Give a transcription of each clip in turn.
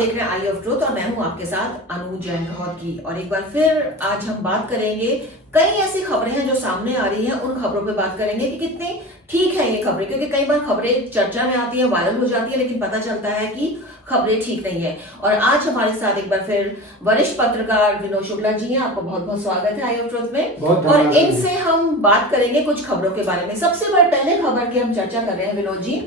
देख रहे हैं आई ऑफ ट्रूथ और मैं हूं आपके साथ अनु जैन की। और एक बार फिर आज हम बात करेंगे, कई ऐसी खबरें हैं जो सामने आ रही हैं, उन खबरों पे बात करेंगे कि कितनी ठीक है ये खबरें, क्योंकि कई बार खबरें चर्चा में आती है, वायरल हो जाती है, लेकिन पता चलता है कि खबरें ठीक नहीं है। और आज हमारे साथ एक बार फिर वरिष्ठ पत्रकार विनोद शुक्ला जी हैं। आपको बहुत बहुत स्वागत है आई ऑफ ट्रूथ में। और इनसे हम बात करेंगे कुछ खबरों के बारे में। सबसे बड़े पहले खबर की हम चर्चा कर रहे हैं विनोद जी।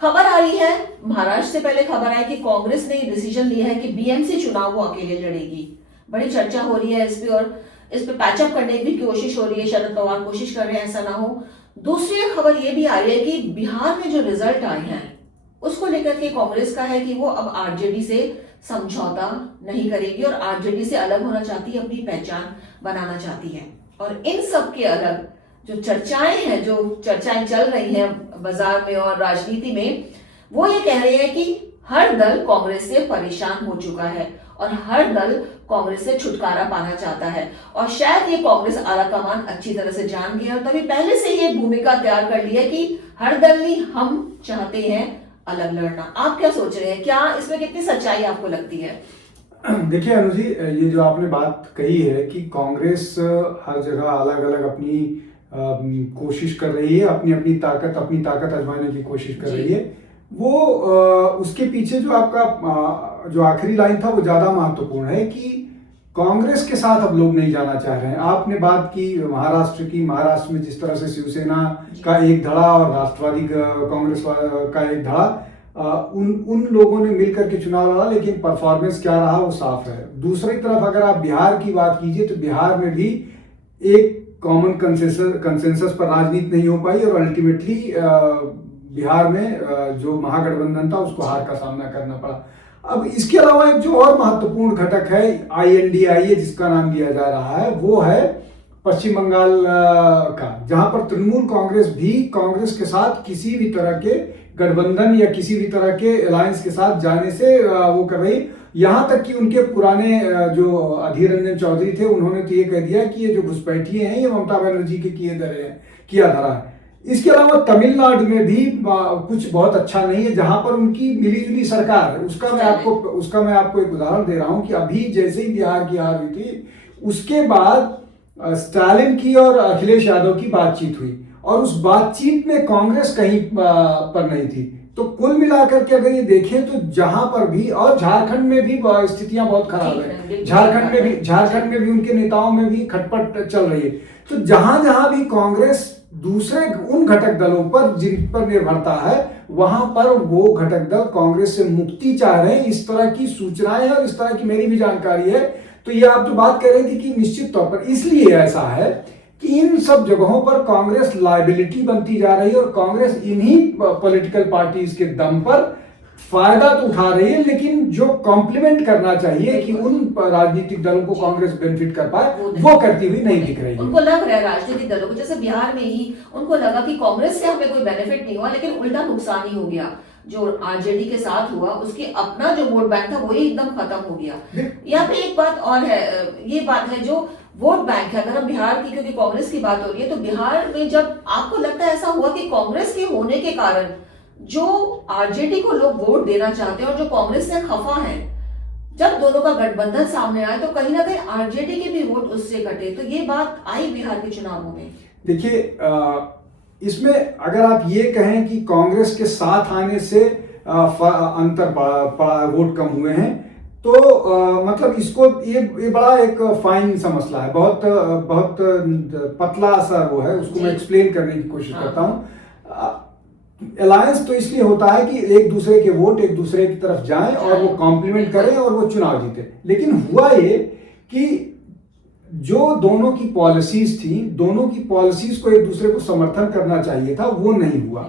खबर आ रही है महाराष्ट्र से, पहले खबर आई कि कांग्रेस ने डिसीजन लिया है कि बीएमसी चुनाव वो अकेले लड़ेगी। बड़ी चर्चा हो रही है इस पे, और इस पे पैचअप करने की भी कोशिश हो रही है। शरद पवार कोशिश कर रहे हैं ऐसा ना हो। दूसरी खबर ये भी आ रही है कि बिहार में जो रिजल्ट आए हैं उसको लेकर के कांग्रेस का है कि वो अब आरजेडी से समझौता नहीं करेगी और आरजेडी से अलग होना चाहती है, अपनी पहचान बनाना चाहती है। और इन सब के अलग जो चर्चाएं हैं, जो चर्चाएं चल रही हैं बाजार में और राजनीति में, वो ये कह रहे हैं कि हर दल कांग्रेस से परेशान हो चुका है और हर दल कांग्रेस से छुटकारा पाना चाहता है। और शायद ये कांग्रेस आलाकमान अच्छी तरह से जान गई है और तभी पहले से ये भूमिका तैयार कर ली है कि हर दल नहीं, हम चाहते हैं अलग लड़ना। आप क्या सोच रहे हैं, क्या इसमें कितनी सच्चाई आपको लगती है? देखिए अनु जी, ये जो आपने बात कही है कि कांग्रेस हर जगह अलग अलग अपनी कोशिश कर रही है, अपनी अपनी ताकत आजमाने की कोशिश कर रही है, वो उसके पीछे जो आपका जो आखिरी लाइन था वो ज्यादा महत्वपूर्ण है कि कांग्रेस के साथ अब लोग नहीं जाना चाह रहे हैं। आपने बात की महाराष्ट्र में जिस तरह से शिवसेना का एक धड़ा और राष्ट्रवादी कांग्रेस का एक धड़ा, उन लोगों ने मिलकर के चुनाव लड़ा, लेकिन परफॉर्मेंस क्या रहा वो साफ है। दूसरी तरफ अगर आप बिहार की बात कीजिए तो बिहार में भी एक कॉमन कंसेंसस पर राजनीति नहीं हो पाई और अल्टीमेटली बिहार में जो महागठबंधन था उसको हार का सामना करना पड़ा। अब इसके अलावा एक जो और महत्वपूर्ण घटक है INDIA जिसका नाम लिया जा रहा है, वो है पश्चिम बंगाल का, जहां पर तृणमूल कांग्रेस भी कांग्रेस के साथ किसी भी तरह के गठबंधन या किसी भी तरह के अलायंस के साथ जाने से वो कर रही। यहां तक कि उनके पुराने जो अधीर रंजन चौधरी थे, उन्होंने तो ये कह दिया कि ये जो घुसपैठिए हैं ये ममता बनर्जी के किया धरा है। इसके अलावा तमिलनाडु में भी कुछ बहुत अच्छा नहीं है, जहां पर उनकी मिलीजुली सरकार है। उसका मैं आपको एक उदाहरण दे रहा हूं कि अभी जैसे ही बिहार की हार हुई थी, उसके बाद स्टालिन की और अखिलेश यादव की बातचीत हुई और उस बातचीत में कांग्रेस कहीं पर नहीं थी। तो कुल मिलाकर के अगर ये देखें तो जहां पर भी, और झारखंड में भी स्थितियां बहुत खराब है, झारखंड में भी उनके नेताओं में भी खटपट चल रही है। तो जहां जहां भी कांग्रेस दूसरे उन घटक दलों पर जिन पर निर्भरता है, वहां पर वो घटक दल कांग्रेस से मुक्ति चाह रहे हैं। इस तरह की सूचनाएं और इस तरह की मेरी भी जानकारी है। तो ये आप जो बात कर रहे थे कि निश्चित तौर पर इसलिए ऐसा है कि इन सब जगहों पर कांग्रेस लायबिलिटी बनती जा रही है और कांग्रेस इन्हीं पॉलिटिकल पार्टीज के दम पर फायदा तो उठा रही है, लेकिन जो कॉम्प्लीमेंट करना चाहिए कि उन राजनीतिक दलों को कांग्रेस बेनिफिट कर पाए, वो करती हुई नहीं दिख रही है। उनको लग रहा है राजनीतिक दलों को, जैसे बिहार में ही उनको लगा कि कांग्रेस से हमें कोई बेनिफिट नहीं हुआ, लेकिन उल्टा नुकसान ही हो गया। जो आरजेडी के साथ हुआ उसके अपना जो वोट बैंक था वही एकदम खत्म हो गया। यहाँ पे एक बात और है, ये बात है जो वोट बैंक है। अगर हम बिहार की, क्योंकि कांग्रेस की बात हो रही है, तो बिहार में जब आपको लगता है ऐसा हुआ कि कांग्रेस के होने के कारण जो आरजेडी को लोग वोट देना चाहते हैं और जो कांग्रेस से खफा है, जब दोनों का गठबंधन सामने आए तो कहीं ना कहीं आरजेडी के भी वोट उससे कटे। तो ये बात आई बिहार के चुनावों में। देखिए इसमें अगर आप ये कहें कि कांग्रेस के साथ आने से वोट कम हुए हैं, तो मतलब इसको ये बड़ा एक फाइन सा मसला है, बहुत पतला सा वो है, उसको मैं एक्सप्लेन करने की कोशिश करता हूँ। अलायंस तो इसलिए होता है कि एक दूसरे के वोट एक दूसरे की तरफ जाएं और वो कॉम्प्लीमेंट करें और वो चुनाव जीते। लेकिन हुआ ये कि जो दोनों की पॉलिसीज थी, दोनों की पॉलिसीज को एक दूसरे को समर्थन करना चाहिए था, वो नहीं हुआ।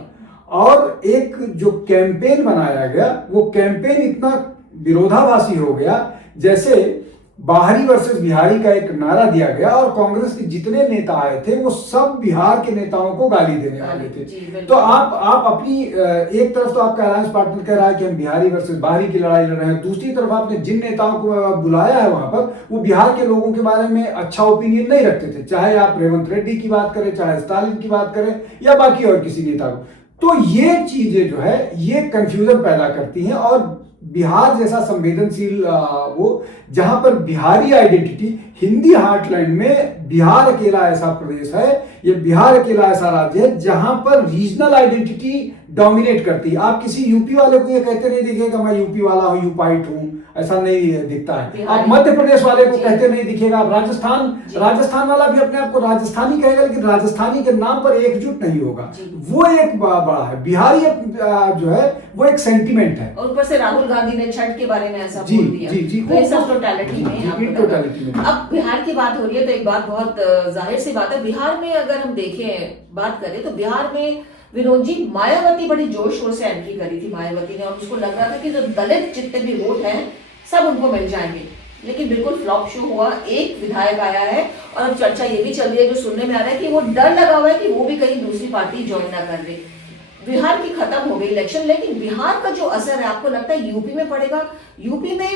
और एक जो कैंपेन बनाया गया, वो कैंपेन इतना विरोधाभासी हो गया, जैसे बाहरी वर्सेस बिहारी का एक नारा दिया गया और कांग्रेस के जितने नेता आए थे वो सब बिहार के नेताओं को गाली देने वाले थे। तो आप अपनी एक तरफ तो आपका अलायंस पार्टनर कह रहा है कि हम बिहारी वर्सेस बाहरी की लड़ाई लड़ रहे हैं, दूसरी तरफ आपने जिन नेताओं को बुलाया है वहां पर, वो बिहार के लोगों के बारे में अच्छा ओपिनियन नहीं रखते थे, चाहे आप रेवंत रेड्डी की बात करें, चाहे स्टालिन की बात करें या बाकी और किसी नेता को। तो ये चीजें जो है ये कंफ्यूजन पैदा करती हैं और बिहार जैसा संवेदनशील वो, जहां पर बिहारी आइडेंटिटी, हिंदी हार्टलैंड में बिहार अकेला ऐसा प्रदेश है, ये बिहार अकेला ऐसा राज्य है जहां पर रीजनल आइडेंटिटी डोमिनेट करती है। आप किसी यूपी वाले को ये कहते नहीं दिखेगा मैं यूपी वाला हूँ, यूपाइट हूँ, ऐसा नहीं दिखता है। आप मध्य प्रदेश वाले को कहते नहीं दिखेगा। आप राजस्थान वाला भी अपने आप को राजस्थानी कहेगा, लेकिन राजस्थानी के नाम पर एकजुट नहीं होगा। वो एक बड़ा है। बिहारी जो है वो एक सेंटिमेंट है। और ऊपर से राहुल गांधी ने छठ के बारे में ऐसा बोल दिया। तो ये सब टोटलिटी में। अब बिहार की बात हो रही है तो एक बात बहुत जाहिर सी बात है, बिहार में अगर हम देखें बात करें तो बिहार में विनोद जी, मायावती बड़ी जोर शोर से एंट्री करी थी मायावती ने, और उसको लग रहा था कि जो दलित जितने भी वोट हैं सब उनको मिल जाएंगे, लेकिन बिल्कुल फ्लॉप शो हुआ। एक विधायक आया है और अब चर्चा ये भी चल रही है, जो सुनने में आ रहा है कि वो डर लगा हुआ है कि वो भी कहीं दूसरी पार्टी ज्वाइन ना कर ले। बिहार की खत्म हो गई इलेक्शन, लेकिन बिहार का जो असर है आपको लगता है यूपी में पड़ेगा? यूपी में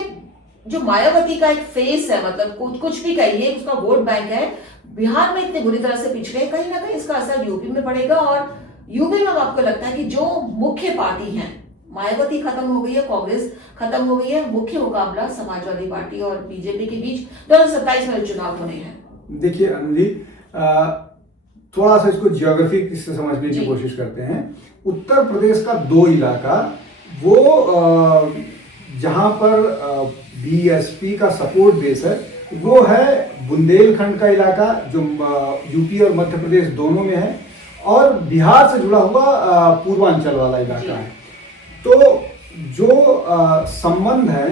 जो मायावती का एक फेस है, मतलब कुछ भी कहिए, उसका वोट बैंक है, बिहार में इतने बुरी तरह से पिछड़े, कहीं ना कहीं इसका असर यूपी में पड़ेगा। और यूपी में आपको लगता है कि जो मुख्य पार्टी है, मायावती खत्म हो गई है, कांग्रेस खत्म हो गई है, मुख्य मुकाबला समाजवादी पार्टी और बीजेपी के बीच 2027 में चुनाव होने हैं। देखिए अनुजी, थोड़ा सा इसको ज्योग्राफी से समझने की कोशिश करते हैं। उत्तर प्रदेश का दो इलाका, वो जहां पर बीएसपी का सपोर्ट बेस है, वो है बुंदेलखंड का इलाका जो यूपी और मध्य प्रदेश दोनों में है, और बिहार से जुड़ा हुआ पूर्वांचल वाला इलाका है। तो जो संबंध है,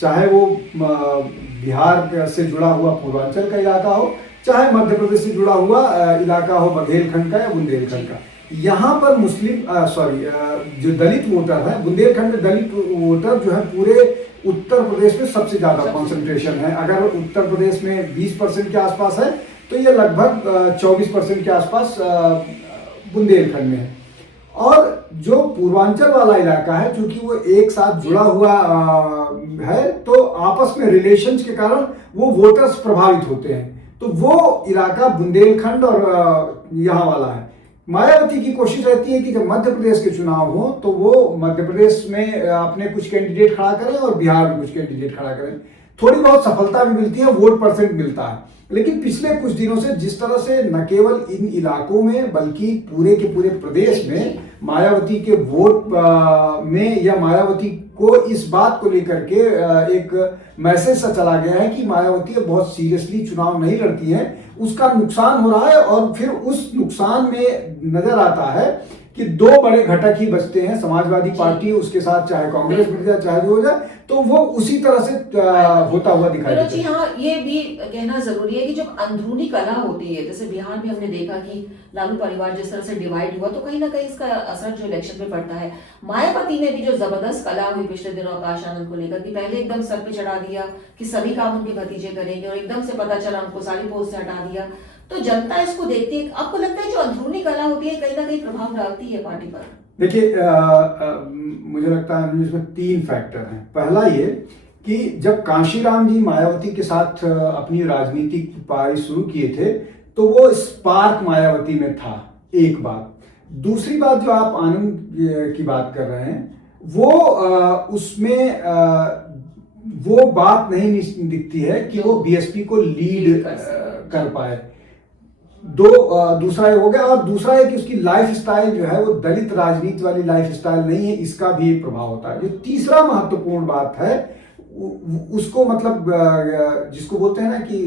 चाहे वो बिहार से जुड़ा हुआ पूर्वांचल का इलाका हो, चाहे मध्य प्रदेश से जुड़ा हुआ इलाका हो, बघेलखंड का या बुंदेलखंड का, यहाँ पर जो दलित वोटर है, बुंदेलखंड में दलित वोटर जो है पूरे उत्तर प्रदेश में सबसे ज्यादा कॉन्सेंट्रेशन है। अगर उत्तर प्रदेश में 20% के आसपास है, तो ये लगभग 24% के आसपास बुंदेलखंड में है। और जो पूर्वांचल वाला इलाका है, क्योंकि वो एक साथ जुड़ा हुआ है, तो आपस में रिलेशंस के कारण वो वोटर्स प्रभावित होते हैं। तो वो इलाका बुंदेलखंड और यहाँ वाला है। मायावती की कोशिश रहती है कि जब मध्य प्रदेश के चुनाव हो तो वो मध्य प्रदेश में अपने कुछ कैंडिडेट खड़ा करें और बिहार में कुछ कैंडिडेट खड़ा करें। थोड़ी बहुत सफलता भी मिलती है, वोट परसेंट मिलता है। लेकिन पिछले कुछ दिनों से जिस तरह से न केवल इन इलाकों में बल्कि पूरे के पूरे प्रदेश में मायावती के वोट में, या मायावती को इस बात को लेकर के एक मैसेज सा चला गया है कि मायावती बहुत सीरियसली चुनाव नहीं लड़ती है, उसका नुकसान हो रहा है। और फिर उस नुकसान में नजर आता है कि दो बड़े घटक ही बचते हैं, समाजवादी पार्टी, उसके साथ चाहे कांग्रेस मिल जाए चाहे जो हो जाए, तो वो उसी तरह से होता हुआ दिखाई देता है। जी हाँ, ये भी कहना जरूरी है कि जब अंदरूनी कला होती है, जैसे बिहार में हमने देखा कि लालू परिवार जिस तरह से डिवाइड हुआ, तो कहीं ना कहीं इसका असर जो इलेक्शन पे पड़ता है। मायावती में भी जो जबरदस्त कला हुई पिछले दिनों आकाश आनंद को लेकर, कि पहले एकदम सर पे चढ़ा दिया कि सभी काम उनके भतीजे करेंगे, और एकदम से पता चला उनको सारी पोस्ट से हटा दिया। तो जनता इसको देखती है। आपको लगता है जो अंदरूनी कला होती है कहीं ना कहीं प्रभाव डालती है पार्टी पर? देखिए, मुझे लगता है इसमें 3 फैक्टर हैं। पहला ये कि जब कांशीराम जी मायावती के साथ अपनी राजनीतिक पारी शुरू किए थे, तो वो स्पार्क मायावती में था, एक बात। दूसरी बात, जो आप आनंद की बात कर रहे हैं, वो उसमें वो बात नहीं दिखती है कि वो बीएसपी को लीड कर पाए। दूसरा हो गया, और दूसरा है कि उसकी लाइफ स्टाइल जो है वो दलित राजनीति वाली लाइफ स्टाइल नहीं है, इसका भी एक प्रभाव होता है। जो तीसरा महत्वपूर्ण बात है, उसको मतलब जिसको बोलते हैं ना कि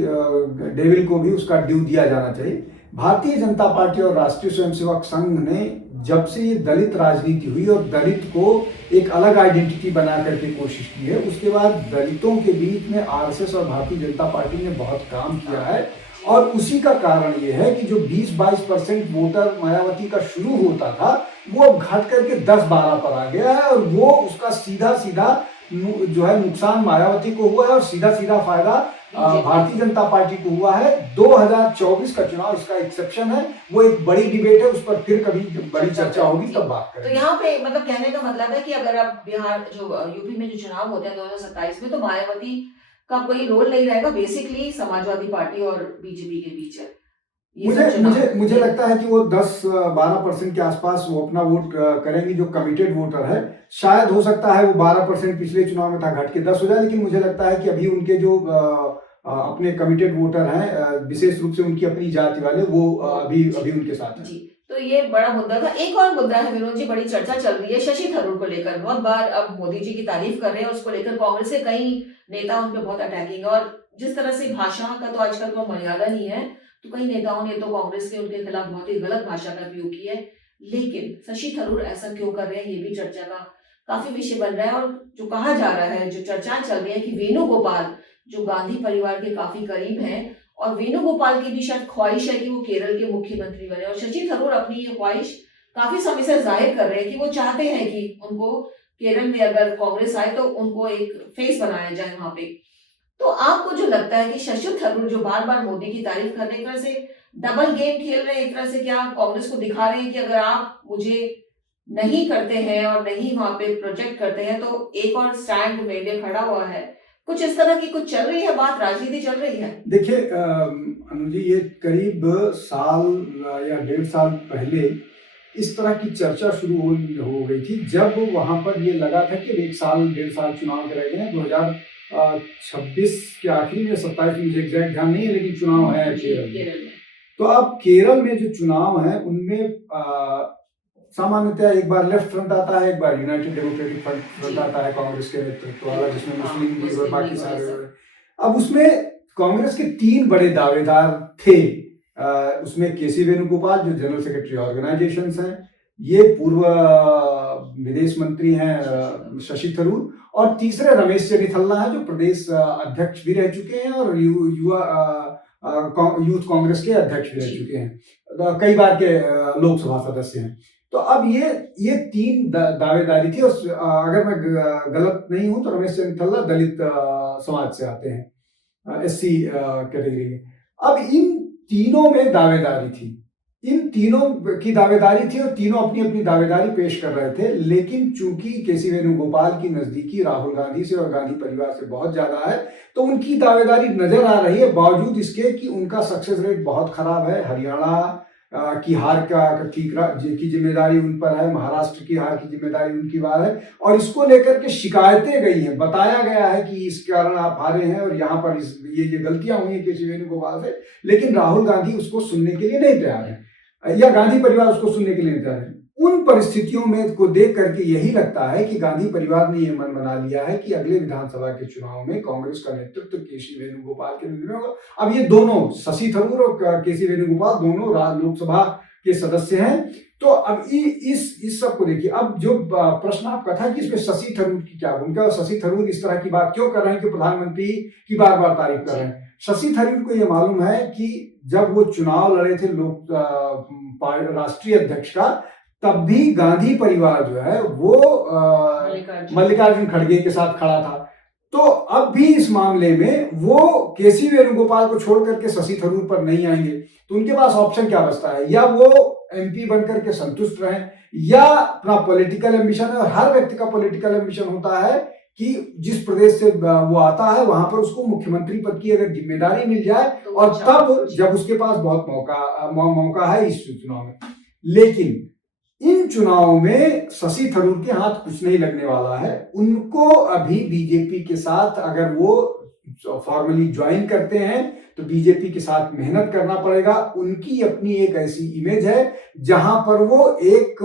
डेविल को भी उसका ड्यू दिया जाना चाहिए। भारतीय जनता पार्टी और राष्ट्रीय स्वयंसेवक संघ ने जब से ये दलित राजनीति हुई और दलित को एक अलग आइडेंटिटी बना करके कोशिश की है, उसके बाद दलितों के बीच में आरएसएस और भारतीय जनता पार्टी ने बहुत काम किया है। और उसी का कारण ये है कि जो 20-22% वोटर मायावती का शुरू होता था, वो अब घट करके 10-12 पर आ गया है। और वो उसका सीधा जो है नुकसान मायावती को हुआ है, और सीधा फायदा भारतीय जनता पार्टी को हुआ है। 2024 का चुनाव इसका एक्सेप्शन है, वो एक बड़ी डिबेट है, उस पर फिर कभी बड़ी चर्चा होगी तब बात करेंगे। तो यहाँ पे मतलब कहने का मतलब है कि अगर आप बिहार जो यूपी में जो चुनाव होते हैं 2027 में, तो मायावती का कोई रोल नहीं रहेगा, बेसिकली समाजवादी पार्टी और बीजेपी के बीच है। ये मुझे सब चुनाव मुझे मुझे जी लगता है कि वो 10-12% के आसपास वो अपना वोट करेंगे, जो कमिटेड वोटर है। शायद हो सकता है वो 12% पिछले चुनाव में था, घट के 10 हो जाए, लेकिन मुझे लगता है कि अभी उनके जो अपने कमिटेड वोटर हैं, विशेष रूप से उनकी अपनी जाति वाले, वो वो अभी जी अभी उनके साथ हैं। जी तो ये बड़ा मुद्दा था। एक और मुद्दा है विनोद जी, बड़ी चर्चा चल रही है शशि थरूर को लेकर। बहुत बार अब मोदी जी की तारीफ कर रहे हैं, उसको लेकर कांग्रेस के कई नेता उन पे बहुत अटैकिंग है, और जिस तरह से भाषा का तो आजकल कोई मर्यादा नहीं है, तो कई नेताओं ने तो कांग्रेस के उनके खिलाफ बहुत ही गलत भाषा का उपयोग किया है। लेकिन शशि थरूर ऐसा क्यों कर रहे हैं, ये भी चर्चा का काफी विषय बन रहा है। और जो कहा जा रहा है, जो चर्चाएं चल रही है कि वेणुगोपाल जो गांधी परिवार के काफी करीब हैं, और वेणुगोपाल की भी शायद ख्वाहिश है कि वो केरल के मुख्यमंत्री बने, और शशि थरूर अपनी ये ख्वाहिश काफी समय से जाहिर कर रहे हैं कि वो चाहते हैं कि उनको केरल में अगर कांग्रेस आए तो उनको एक फेस बनाया जाए वहां पे। तो आपको जो लगता है कि शशि थरूर जो बार बार मोदी की तारीफ कर रहे हैं, एक तरह से डबल गेम खेल रहे हैं, एक तरह से क्या कांग्रेस को दिखा रहे हैं कि अगर आप मुझे नहीं करते हैं और नहीं वहां पे प्रोजेक्ट करते हैं तो एक और स्टैंड मेरे लिए खड़ा हुआ है, कुछ इस तरह की कुछ चल रही है बात, राजनीति चल रही है? देखिए अनुज जी, ये करीब साल या 1.5 साल पहले इस तरह की चर्चा शुरू हो गई थी, जब वहां पर ये लगा था कि 1 साल 1.5 साल चुनाव के रह गए हैं। 2026 के आखिरी में, 27 में, मुझे एग्जैक्ट ध्यान नहीं है, लेकिन चुनाव है केरल में। तो अब केरल में जो चुनाव है उनमें सामान्यतः एक बार लेफ्ट फ्रंट आता है, एक बार यूनाइटेड डेमोक्रेटिक फ्रंट आता है, कांग्रेस के नेतृत्व वाला, जिसमें मुस्लिम लीग और बाकी सारे। अब उसमें कांग्रेस के 3 बड़े दावेदार थे। उसमें केसी वेणुगोपाल, जो जनरल सेक्रेटरी ऑर्गेनाइजेशंस हैं, ये पूर्व विदेश मंत्री हैं शशि थरूर, और तीसरे रमेश चेन्निथल्ला हैं, जो प्रदेश अध्यक्ष भी रह चुके हैं और युवा यूथ कांग्रेस के अध्यक्ष भी रह चुके हैं, कई बार के लोकसभा सदस्य हैं। तो अब ये 3 दावेदारी थी, और अगर मैं गलत नहीं हूं तो रमेश चेन्निथल्ला दलित समाज से आते हैं, SC कैटेगरी के। अब इन तीनों में दावेदारी थी, इन तीनों की दावेदारी थी, और तीनों अपनी अपनी दावेदारी पेश कर रहे थे। लेकिन चूंकि केसी वेणुगोपाल की नजदीकी राहुल गांधी से और गांधी परिवार से बहुत ज्यादा है, तो उनकी दावेदारी नजर आ रही है, बावजूद इसके कि उनका सक्सेस रेट बहुत खराब है। हरियाणा की हार की जिम्मेदारी उन पर है, महाराष्ट्र की हार की जिम्मेदारी उनकी बात है, और इसको लेकर के शिकायतें गई हैं, बताया गया है कि इस कारण आप हारे हैं और यहाँ पर ये गलतियां हुई हैं केसी वेणुगोपाल से। लेकिन राहुल गांधी उसको सुनने के लिए नहीं तैयार है, या गांधी परिवार उसको सुनने के लिए नहीं तैयार है। उन परिस्थितियों में को देख करके यही लगता है कि गांधी परिवार ने यह मन बना लिया है कि अगले विधानसभा के चुनाव में कांग्रेस का नेतृत्व केसी वेणुगोपाल के नेतृत्व में होगा। अब ये दोनों, शशि थरूर और केसी वेणुगोपाल, दोनों लोकसभा के सदस्य हैं। तो अब इस सब को देखिए। अब जो प्रश्न आपका था कि इसमें शशि थरूर की क्या भूमिका, शशि थरूर इस तरह की बात क्यों कर रहे हैं कि प्रधानमंत्री की बार बार तारीफ कर रहे हैं। शशि थरूर को यह मालूम है कि जब वो चुनाव लड़े थे राष्ट्रीय अध्यक्ष का, तब भी गांधी परिवार जो है वो मल्लिकार्जुन खड़गे के साथ खड़ा था। तो अब भी इस मामले में वो केसी वेणुगोपाल को छोड़ करके शशि थरूर पर नहीं आएंगे। तो उनके पास ऑप्शन क्या बचता है, या वो MP बनकर के संतुष्ट रहें, या अपना पॉलिटिकल एम्बिशन है, और हर व्यक्ति का पॉलिटिकल एम्बिशन होता है कि जिस प्रदेश से वो आता है वहां पर उसको मुख्यमंत्री पद की अगर जिम्मेदारी मिल जाए, और तब जब उसके पास बहुत मौका है इस चुनाव में। लेकिन इन चुनावों में शशि थरूर के हाथ कुछ नहीं लगने वाला है। उनको अभी बीजेपी के साथ अगर वो फॉर्मली ज्वाइन करते हैं तो बीजेपी के साथ मेहनत करना पड़ेगा। उनकी अपनी एक ऐसी इमेज है जहां पर वो एक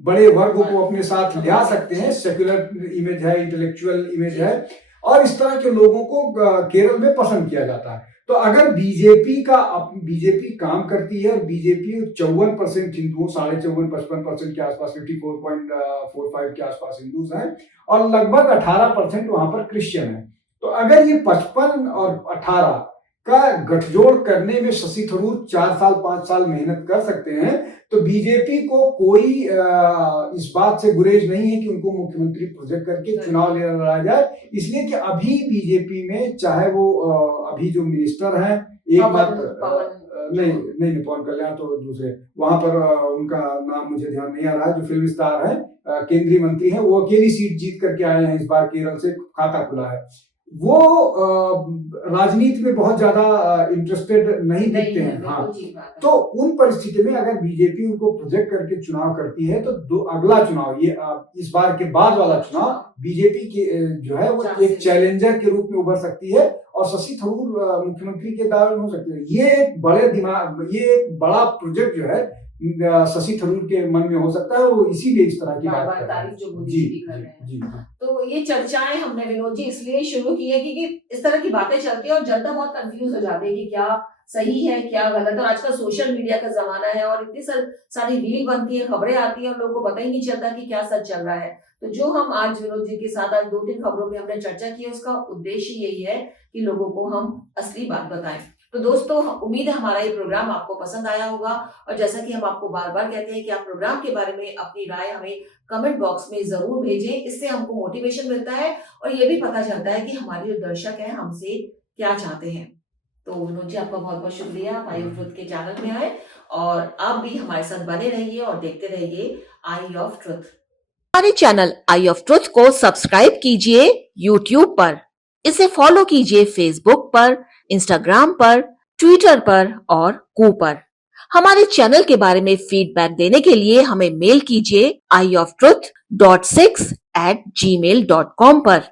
बड़े वर्ग को अपने साथ ले आ सकते हैं। सेक्युलर इमेज है, इंटेलेक्चुअल इमेज है, और इस तरह के लोगों को केरल में पसंद किया जाता है। तो अगर बीजेपी काम करती है, और बीजेपी 54% हिंदुओं, 54.55% के आसपास, 54.45 के आसपास हिंदूज हैं, और लगभग 18% वहां पर क्रिश्चियन है। तो अगर ये 55 और 18 का गठजोड़ करने में शशि थरूर 4 साल 5 साल मेहनत कर सकते हैं, तो बीजेपी को कोई इस बात से गुरेज नहीं है कि उनको मुख्यमंत्री प्रोजेक्ट करके चुनाव लड़ा जाए। इसलिए कि अभी बीजेपी में चाहे वो अभी जो मिनिस्टर हैं, एक बात नहीं पवन कल्याण तो दूसरे, वहां पर उनका नाम मुझे ध्यान नहीं आ रहा है, जो फिल्म स्टार है, केंद्रीय मंत्री हैं, वो अकेली सीट जीत करके आए हैं इस बार, केरल से खाता खुला है। वो राजनीति में बहुत ज्यादा इंटरेस्टेड नहीं दिखते हैं। हाँ, बिल्कुल ठीक बात है। तो उन परिस्थिति में अगर बीजेपी उनको प्रोजेक्ट करके चुनाव करती है तो अगला चुनाव, ये इस बार के बाद वाला चुनाव बीजेपी के जो है वो एक चैलेंजर के रूप में उभर सकती है और शशि थरूर मुख्यमंत्री के दावे में हो सकते हैं। ये एक बड़ा प्रोजेक्ट जो है शशि थरूर के मन में हो सकता है और वो इसीलिए इस तरह की बात कर रहे हैं। जो मोदी जी कर रहे हैं। जी। तो ये चर्चाएं हमने विनोद जी इसलिए शुरू की है क्योंकि इस तरह की बातें चलती है और जनता बहुत कंफ्यूज हो जाती है कि क्या सही है क्या गलत है। और आजकल सोशल मीडिया का जमाना है और इतनी सारी रील बनती है, खबरें आती है और लोगों को पता ही नहीं चलता कि क्या सच चल रहा है। तो जो हम आज विनोद जी के साथ आज 2-3 खबरों पे हमने चर्चा की है उसका उद्देश्य यही है कि लोगों को हम असली बात बताएं। तो दोस्तों, उम्मीद है हमारा ये प्रोग्राम आपको पसंद आया होगा और जैसा कि हम आपको बार बार कहते हैं कि आप प्रोग्राम के बारे में अपनी राय हमें कमेंट बॉक्स में जरूर भेजें। इससे हमको मोटिवेशन मिलता है और ये भी पता चलता है कि हमारे जो दर्शक हैं हमसे क्या चाहते हैं। तो विनोद जी, आपका बहुत बहुत शुक्रिया, आप आई ऑफ ट्रुथ के चैनल में आए और आप भी हमारे साथ बने रहिए और देखते रहिए आई ऑफ ट्रुथ। हमारे चैनल आई ऑफ ट्रुथ को सब्सक्राइब कीजिए यूट्यूब पर, इसे फॉलो कीजिए फेसबुक पर, इंस्टाग्राम पर, ट्विटर पर और कू पर। हमारे चैनल के बारे में फीडबैक देने के लिए हमें मेल कीजिए ioftruth.6@gmail.com पर।